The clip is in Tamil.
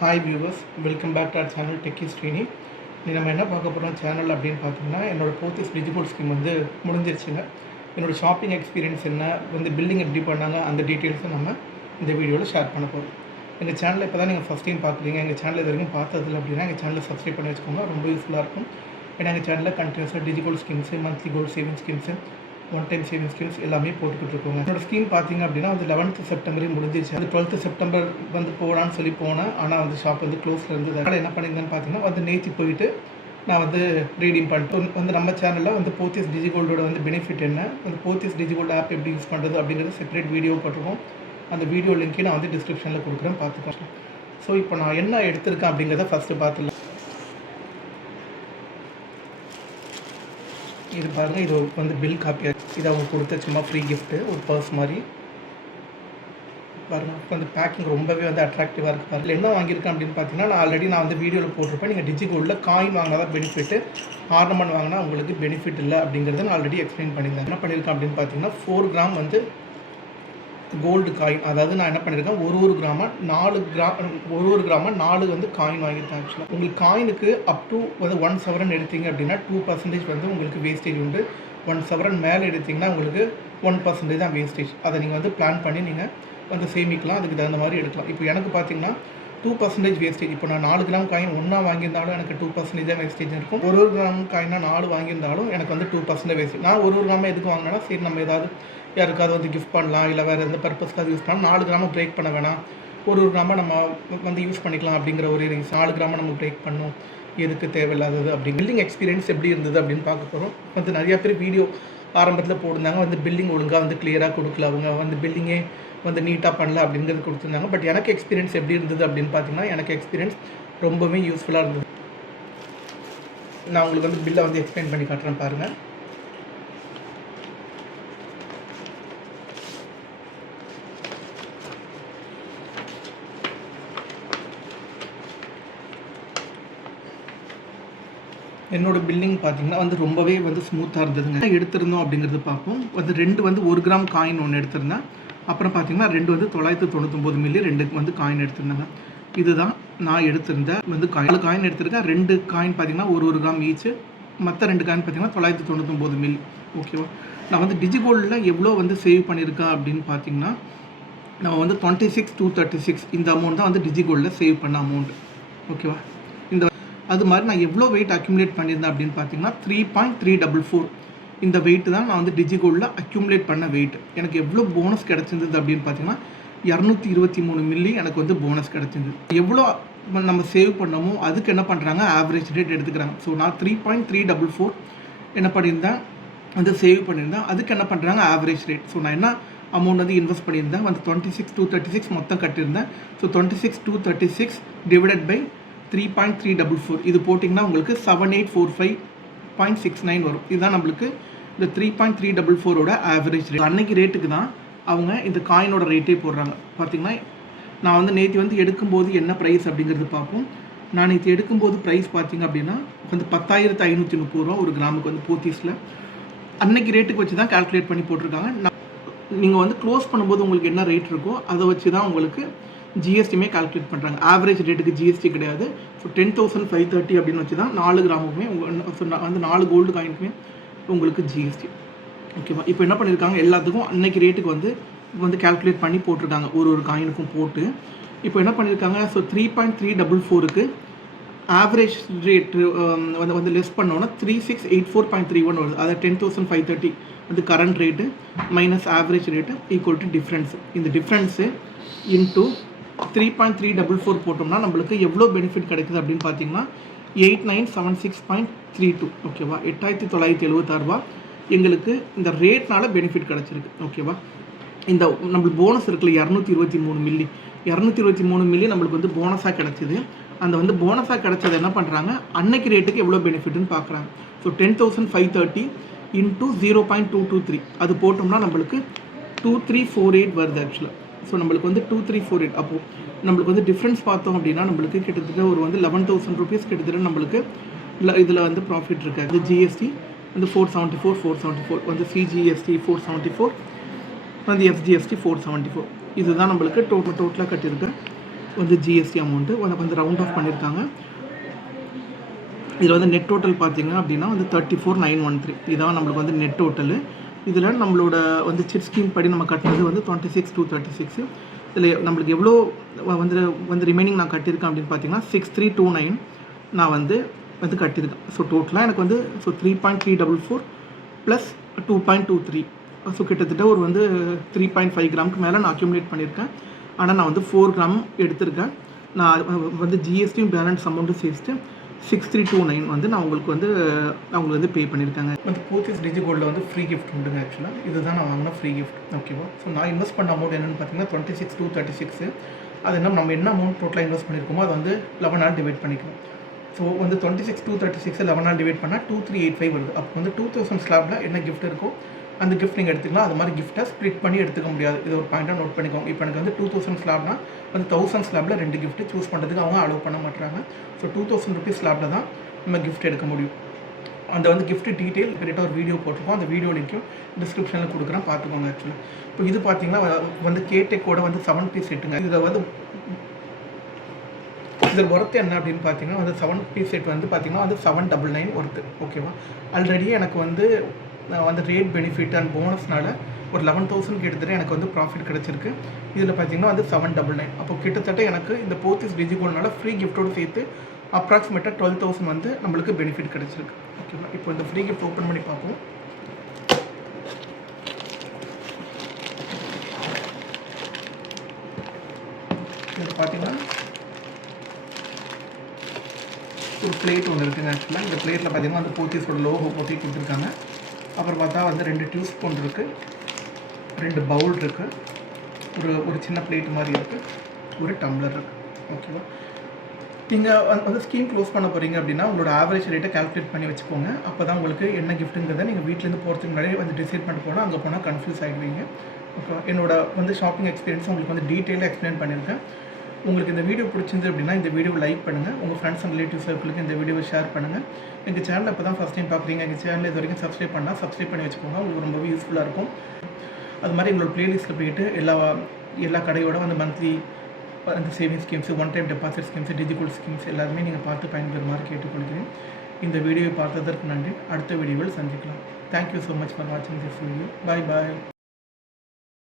Hi viewers, welcome back to our channel techie Srini. நம்ம என்ன பார்க்க போகிறோம் சேனல் அப்படின்னு பார்த்தீங்கன்னா, என்னோடய போத்தீஸ் டிஜிகோல்ட் ஸ்கீம் வந்து முடிஞ்சிருச்சுங்க. என்னோடய ஷாப்பிங் எக்ஸ்பீரியன்ஸ் என்ன, பில்லிங் எப்படி பண்ணாங்க, அந்த டீட்டெயில்ஸை நம்ம இந்த வீடியோவில் ஷேர் பண்ண போகிறோம். எங்கள் சேனலில் இப்போ தான் நீங்கள் ஃபஸ்ட் டைம் பார்க்குறீங்க, எங்கள் சேனல் இது வரைக்கும் பார்த்ததில்ல அப்படின்னா எங்கள் சேனலை சப்ஸ்கிரைப் பண்ணி வச்சுக்கோங்க, ரொம்ப யூஸ்ஃபுல்லாக இருக்கும். ஏன்னா எங்கள் சேனலில் கண்டினியூஸாக DigiGold schemes, monthly gold saving schemes, one time saving schemes எல்லாமே போட்டுக்கிட்டு இருக்கோங்க. என்னோட ஸ்கீம் பார்த்தீங்க அப்படின்னா 11th செப்டம்பரே முடிஞ்சிருச்சு. 12th செப்டம்பர் போகலான்னு சொல்லி போனேன். ஆனால் ஷாப் க்ளோஸில் இருந்தது. அதனால் என்ன பண்ணியிருந்தேன்னு பார்த்தீங்கன்னா நேற்று போயிட்டு நான் ரீடீம் பண்ணிட்டு நம்ம சேனலில் போத்தீஸ் டிஜிகோல்டோட பெனிஃபிட் என்ன, போத்தீஸ் டிஜிகோல்டு ஆப் எப்படி யூஸ் பண்ணுறது அப்படிங்கிறது செப்பரேட் வீடியோ போட்டிருக்கோம். அந்த வீடியோ லிங்க்கே நான் டிஸ்கிரிப்ஷனில் கொடுக்குறேன், பார்த்துக்கலாம். ஸோ இப்போ நான் என்ன எடுத்திருக்கேன் அப்படிங்கிறத ஃபஸ்ட்டு பார்த்துக்கலாம். இது பாருங்கள், இது பில் காப்பியாக இது அவங்க கொடுத்த சும்மா ஃப்ரீ கிஃப்ட்டு, ஒரு பர்ஸ் மாதிரி பாருங்கள். பேக்கிங் ரொம்பவே அட்ராக்டிவாக இருக்குது. பாருங்கள் என்ன வாங்கியிருக்கேன் அப்படின்னு பார்த்தீங்கன்னா, நான் ஆல்ரெடி வீடியோவில் போட்டிருப்பேன். நீங்கள் டிஜிகோல்டில் காயின் வாங்கினா தான் பெனிஃபிட்டு, ஆர்னமெண்ட் வாங்கினா உங்களுக்கு பெனிஃபிட் இல்லை அப்படிங்கிறத நான் ஆல்ரெடி எக்ஸ்பிளைன் பண்ணியிருந்தேன். என்ன பண்ணியிருக்கேன் அப்படின்னு பார்த்தீங்கன்னா 4 கிராம் கோல்டு காயின், அதாவது நான் என்ன பண்ணியிருக்கேன், ஒரு கிராமாக 4 காயின் வாங்கியிருக்கேன். ஆக்சுவலாக உங்களுக்கு காயினுக்கு அப் டு 1 சவரன் எடுத்தீங்க அப்படின்னா 2% உங்களுக்கு வேஸ்டேஜ் உண்டு. 1 சவரன் மேலே எடுத்திங்கன்னா உங்களுக்கு 1% தான் வேஸ்டேஜ். அதை நீங்கள் பிளான் பண்ணி நீங்கள் சேமிக்கலாம், அதுக்கு தகுந்த மாதிரி எடுக்கலாம். இப்போ எனக்கு பார்த்தீங்கன்னா 2% வேஸ்டேஜ். இப்போ நான் 4 கிராம் காயின் ஒன்றா வாங்கியிருந்தாலும் எனக்கு 2% தான் வேஸ்டேஜ் இருக்கும். ஒரு கிராம் காயினாக 4 வாங்கியிருந்தாலும் எனக்கு 2% வேஸ்டேஜ். நான் ஒரு கிராமம் எதுக்கு வாங்கினேன்னா, சரி நம்ம ஏதாவது யாருக்காவது கிஃப்ட் பண்ணலாம், இல்லை வேறு எந்த பர்பஸ்க்காக யூஸ் பண்ணலாம், 4 கிராமம் பிரேக் பண்ண வேணாம், ஒரு கிராமம் நம்ம யூஸ் பண்ணிக்கலாம் அப்படிங்கிற ஒரு ரீசன். 4 கிராமம் நம்ம பிரேக் பண்ணணும், எதுக்கு தேவையில்லாதது அப்படி. பில்லிங் எக்ஸ்பீரியன்ஸ் எப்படி இருந்தது அப்படின்னு பார்க்க போகிறோம். நிறையா பேர் வீடியோ ஆரம்பத்தில் போட்டிருந்தாங்க, பில்லிங் ஒழுங்காக கிளியராக கொடுக்கல, அவங்க பில்லிங்கே நீட்டாக பண்ணல அப்படிங்கிறது கொடுத்துருந்தாங்க. பட் எனக்கு எக்ஸ்பீரியன்ஸ் எப்படி இருந்தது அப்படின்னு பார்த்தீங்கன்னா, எனக்கு எக்ஸ்பீரியன்ஸ் ரொம்பவே யூஸ்ஃபுல்லாக இருந்தது. நான் உங்களுக்கு பில்லை எக்ஸ்பிளைன் பண்ணி காட்டுறேன் பாருங்கள். என்னோடய பில்லிங் பார்த்தீங்கன்னா ரொம்பவே ஸ்மூத்தாக இருந்ததுங்க. எடுத்திருந்தோம் அப்படிங்கிறது பார்ப்போம். 2 1 கிராம் காயின் ஒன்று எடுத்திருந்தேன். அப்புறம் பார்த்தீங்கன்னா 2 999 மில்லி 2 காயின் எடுத்திருந்தாங்க. இதுதான் நான் எடுத்திருந்த காயின் எடுத்திருக்கேன். 2 காயின் பார்த்தீங்கன்னா ஒரு கிராம் ஈச்சு. மற்ற 2 காயின் பார்த்தீங்கன்னா 999 மில்லி. ஓகேவா? நான் டிஜிகோல்டில் எவ்வளோ சேவ் பண்ணியிருக்கேன் அப்படின்னு பார்த்தீங்கன்னா, நம்ம 26,236 இந்த அமௌண்ட் தான் டிஜிகோல்டில் சேவ் பண்ண அமௌண்ட். ஓகேவா? அது மாதிரி நான் எவ்வளோ வெயிட் அக்யூமுலேட் பண்ணியிருந்தேன் அப்படின்னு பார்த்தீங்கன்னா 3.344 இந்த வெயிட் தான் நான் டிஜிகோல்டில் அக்யூமுலேட் பண்ண வெயிட். எனக்கு எவ்வளோ போனஸ் கிடச்சிருந்தது அப்படின்னு பார்த்தீங்கன்னா 223 மில்லி எனக்கு போனஸ் கிடச்சிருந்தது. எவ்வளோ நம்ம சேவ் பண்ணமோ அதுக்கு என்ன பண்ணுறாங்க, ஆவரேஜ் ரேட் எடுத்துக்கிறாங்க. ஸோ நான் 3.344 என்ன பண்ணியிருந்தேன், சேவ் பண்ணியிருந்தேன். அதுக்கு என்ன பண்ணுறாங்க, ஆவரேஜ் ரேட். ஸோ நான் என்ன அமௌண்ட் இன்வெஸ்ட் பண்ணியிருந்தேன், 26,236 மொத்தம் கட்டியிருந்தேன். ஸோ 26,236 டிவைடட் பை 3.344 இது போட்டிங்கன்னா உங்களுக்கு 7845.69 வரும். இதுதான் நம்மளுக்கு இந்த 3.344ஓட ஆவரேஜ் ரேட். அன்னைக்கு ரேட்டுக்கு தான் அவங்க இந்த காயினோட ரேட்டே போடுறாங்க. பார்த்தீங்கன்னா நான் நேற்று எடுக்கும்போது என்ன ப்ரைஸ் அப்படிங்கிறது பார்ப்போம். நான் நேற்று எடுக்கும்போது ப்ரைஸ் பார்த்தீங்க அப்படின்னா 10,530 ரூபா ஒரு கிராமுக்கு போத்தீஸில். அன்னைக்கு ரேட்டுக்கு வச்சு தான் கால்குலேட் பண்ணி போட்டிருக்காங்க. நீங்கள் க்ளோஸ் பண்ணும்போது உங்களுக்கு என்ன ரேட் இருக்கோ அதை வச்சு தான் உங்களுக்கு ஜிஎஸ்டியுமே கால்குலேட் பண்ணுறாங்க. ஆவரேஜ் ரேட்டுக்கு ஜிஎஸ்டி கிடையாது. ஸோ 10,530 அப்படின்னு வச்சு தான் 4 கிராமுக்குமே 4 கோல்டு காயினுக்குமே உங்களுக்கு ஜிஎஸ்டி. ஓகேவா? இப்போ என்ன பண்ணியிருக்காங்க, எல்லாத்துக்கும் அன்னைக்கு ரேட்டுக்கு கால்குலேட் பண்ணி போட்டிருக்காங்க, ஒரு காயினுக்கும் போட்டு. இப்போ என்ன பண்ணியிருக்காங்க, ஸோ 3.344க்கு ஆவரேஜ் ரேட்டு லெஸ் பண்ணோன்னா 3684.31 வருது. அதாவது 10,530 current rate minus average rate equal to difference. இந்த டிஃப்ரென்ஸு இன்ட்டு 3.344 போட்டோம்னா நம்மளுக்கு எவ்வளோ பெனிஃபிட் கிடைக்குது அப்படின்னு பார்த்தீங்கன்னா 8976.32. ஓகேவா? 8,976 ரூபா எங்களுக்கு இந்த ரேட்னால பெனிஃபிட் கிடச்சிருக்கு. ஓகேவா? இந்த நம்மளுக்கு போனஸ் இருக்குல்ல 223 மில்லி, 223 மில்லி நம்மளுக்கு போனஸாக கிடச்சிது. அந்த போனஸாக கிடச்சது என்ன பண்ணுறாங்க, அன்னைக்கு ரேட்டுக்கு எவ்வளோ பெனிஃபிட்னு பார்க்குறாங்க. ஸோ 10,530 இன்ட்டு 0.223 அது போட்டோம்னா நம்மளுக்கு 2348 வருது ஆக்சுவலாக. ஸோ நம்மளுக்கு 2348. அப்போது நம்மளுக்கு டிஃப்ரென்ஸ் பார்த்தோம் அப்படின்னா நம்மளுக்கு கிட்டத்தட்ட ஒரு 11,000 ருபீஸ் கிட்டத்தட்ட நம்மளுக்கு இதில் ப்ராஃபிட் இருக்குது. ஜிஎஸ்டி 474 சிஜிஎஸ்டி 474 எஃப்ஜிஎஸ்டி 474 இதுதான் நம்மளுக்கு டோட்டலாக கட்டியிருக்கு. வந்து ஜிஎஸ்டி அமௌண்ட்டு வந்து ரவுண்ட் ஆஃப் பண்ணியிருக்காங்க. இதில் வந்து நெட் டோட்டல் பார்த்தீங்க அப்படின்னா வந்து 34,913 இதான் நம்மளுக்கு வந்து நெட் டோட்டலு. இதில் நம்மளோட வந்து சிட் ஸ்கீம் படி நம்ம கட்டினது வந்து 26,236. இதில் நம்மளுக்கு எவ்வளோ வந்து ரிமைனிங் நான் கட்டியிருக்கேன் அப்படின்னு பார்த்தீங்கன்னா 6,329 நான் வந்து கட்டியிருக்கேன். ஸோ டோட்டலாக எனக்கு வந்து 3.344 ப்ளஸ் 2.23 ஸோ கிட்டத்தட்ட ஒரு வந்து 3.5 கிராமுக்கு மேலே நான் அக்யூமுலேட் பண்ணியிருக்கேன். ஆனால் நான் வந்து 4 கிராம் எடுத்திருக்கேன். நான் வந்து ஜிஎஸ்டியும் பேலன்ஸ் அமௌண்ட்டும் சேர்த்துட்டு 6,329 வந்து நான் அவங்களுக்கு பே பண்ணியிருக்காங்க. வந்து போத்தீஸ் டிஜிகோல்டில் வந்து ஃப்ரீ கிஃப்ட் உண்டுங்க. ஆக்சுவலாக இதுதான் நான் வாங்கின ஃப்ரீ கிஃப்ட். ஓகேவா? ஸோ நான் இன்வெஸ்ட் பண்ண அமௌண்ட் என்னென்னு பார்த்தீங்கன்னா 26,236. அது நம்ம என்ன அமௌண்ட் டோட்டலாக இன்வெஸ்ட் பண்ணியிருக்கோமோ அதை வந்து 11 டிவைட் பண்ணிக்கலாம். ஸோ வந்து 26,236 11 டிவைட் பண்ணால் 2,385 வருது. அப்போ வந்து 2,000 ஸ்லாபில் என்ன கிஃப்ட் இருக்கோ அந்த கிஃப்ட் நீங்கள் எடுத்துக்கலாம். அது மாதிரி கிஃப்ட்டை ஸ்ப்ளிட் பண்ணி எடுத்துக்க முடியாது. இது ஒரு பாயிண்டாக நோட் பண்ணிக்கோங்க. இப்போ எனக்கு வந்து 2,000 ஸ்லாப்னா வந்து 1,000 ஸ்லாபில் 2 கிஃப்ட்டு சூஸ் பண்ணுறதுக்கு அவங்க அலோவ் பண்ண மாட்டாங்க. ஸோ 2,000 ருபீஸ் ஸ்லாபில் தான் நம்ம கிஃப்ட் எடுக்க முடியும். அந்த வந்து கிஃப்ட் டீட்டெயில் கிட்ட ஒரு வீடியோ போட்டிருக்கோம். அந்த வீடியோ லிங்க்கும் டிஸ்கிரிப்ஷனில் கொடுக்குறேன், பார்த்துக்கோங்க. ஆக்சுவலாக இப்போ இது பார்த்தீங்கன்னா வந்து கேடெக்கோட வந்து 7 பீஸ் செட்டுங்க. இதில் ஒர்த்து என்ன அப்படின்னு பார்த்தீங்கன்னா வந்து 7 பீஸ் செட் வந்து பார்த்தீங்கன்னா வந்து 799 ஒர்த்து. ஓகேவா? ஆல்ரெடி எனக்கு வந்து ரேட் பெனிஃபிட் அண்ட் போனஸ்னால ஒரு 11,000 கிட்டத்தட்ட எனக்கு வந்து ப்ராஃபிட் கிடச்சிருக்கு. இதில் பார்த்தீங்கன்னா வந்து 799. அப்போ கிட்டத்தட்ட எனக்கு இந்த போத்தீஸ் டிஜிகோல்ட்னால ஃப்ரீ கிஃப்ட்டோடு சேர்த்து அப்ராக்சிமேட்டாக 12,000 வந்து நம்மளுக்கு பெனிஃபிட் கிடச்சிருக்கு. ஓகேவா? இப்போ இந்த ஃப்ரீ கிஃப்ட் ஓப்பன் பண்ணி பார்ப்போம். இது பார்த்தீங்கன்னா ஒரு பிளேட் ஒன்று இருக்குங்க. ஆக்சுவலாக இந்த பிளேட்டில் பார்த்தீங்கன்னா அந்த போத்தீஸோட லோகோ போட்டி கொடுத்துருக்காங்க. அப்புறம் பார்த்தா வந்து 2 டியூ ஸ்பூன் இருக்குது, 2 பவுல் இருக்குது, ஒரு சின்ன பிளேட் மாதிரி இருக்குது, ஒரு டம்ளர் இருக்குது. ஓகேவா? நீங்கள் வந்து ஸ்கீம் க்ளோஸ் பண்ண போகிறீங்க அப்படின்னா உங்களோட ஆவரேஜ் ரேட்டை கால்குலேட் பண்ணி வச்சுக்கோங்க. அப்போ தான் உங்களுக்கு என்ன கிஃப்ட்டுங்கிறத நீங்கள் வீட்டிலேருந்து போகிறதுக்கு முன்னாடியே வந்து டிசைட் பண்ணிட்டு போனால் அங்கே போனால் கன்ஃபியூஸ் ஆகிடுவீங்க. ஓகே, என்னோட வந்து ஷாப்பிங் எக்ஸ்பீரியன்ஸ் உங்களுக்கு வந்து டீட்டெயிலாக எக்ஸ்பிளைன் பண்ணியிருக்கேன். உங்களுக்கு இந்த வீடியோ பிடிச்சிருந்து அப்படின்னா இந்த வீடியோவை லைக் பண்ணுங்கள். உங்கள் ஃப்ரெண்ட்ஸ் அண்ட் ரிலேட்டிவ் சர்க்கிளுக்கு இந்த வீடியோவை ஷேர் பண்ணுங்கள். எங்கள் சேனலில் இப்போ தான் ஃபஸ்ட் டைம் பார்க்குறீங்க, எங்கள் சேனல் இது வரைக்கும் சப்ஸ்கிரைப் பண்ணி வச்சுக்கோங்க. உங்களுக்கு ரொம்பவே யூஸ்ஃபுல்லாக இருக்கும். அது மாதிரி எங்களோட ப்ளேலிஸ்ட்டில் போய்ட்டு எல்லா கடையோட வந்து மந்த்லி அந்த saving schemes, one time deposit schemes, digital schemes எல்லாருமே நீங்கள் பார்த்து பயன்பெறுமாறு கேட்டுக்கொள்கிறேன். இந்த வீடியோவை பார்த்ததற்கு நன்றி. அடுத்த வீடியோவில் சந்திக்கலாம். தேங்க்யூ ஸோ மச் ஃபார் வாட்சிங் திஸ் வீடியோ. பாய்.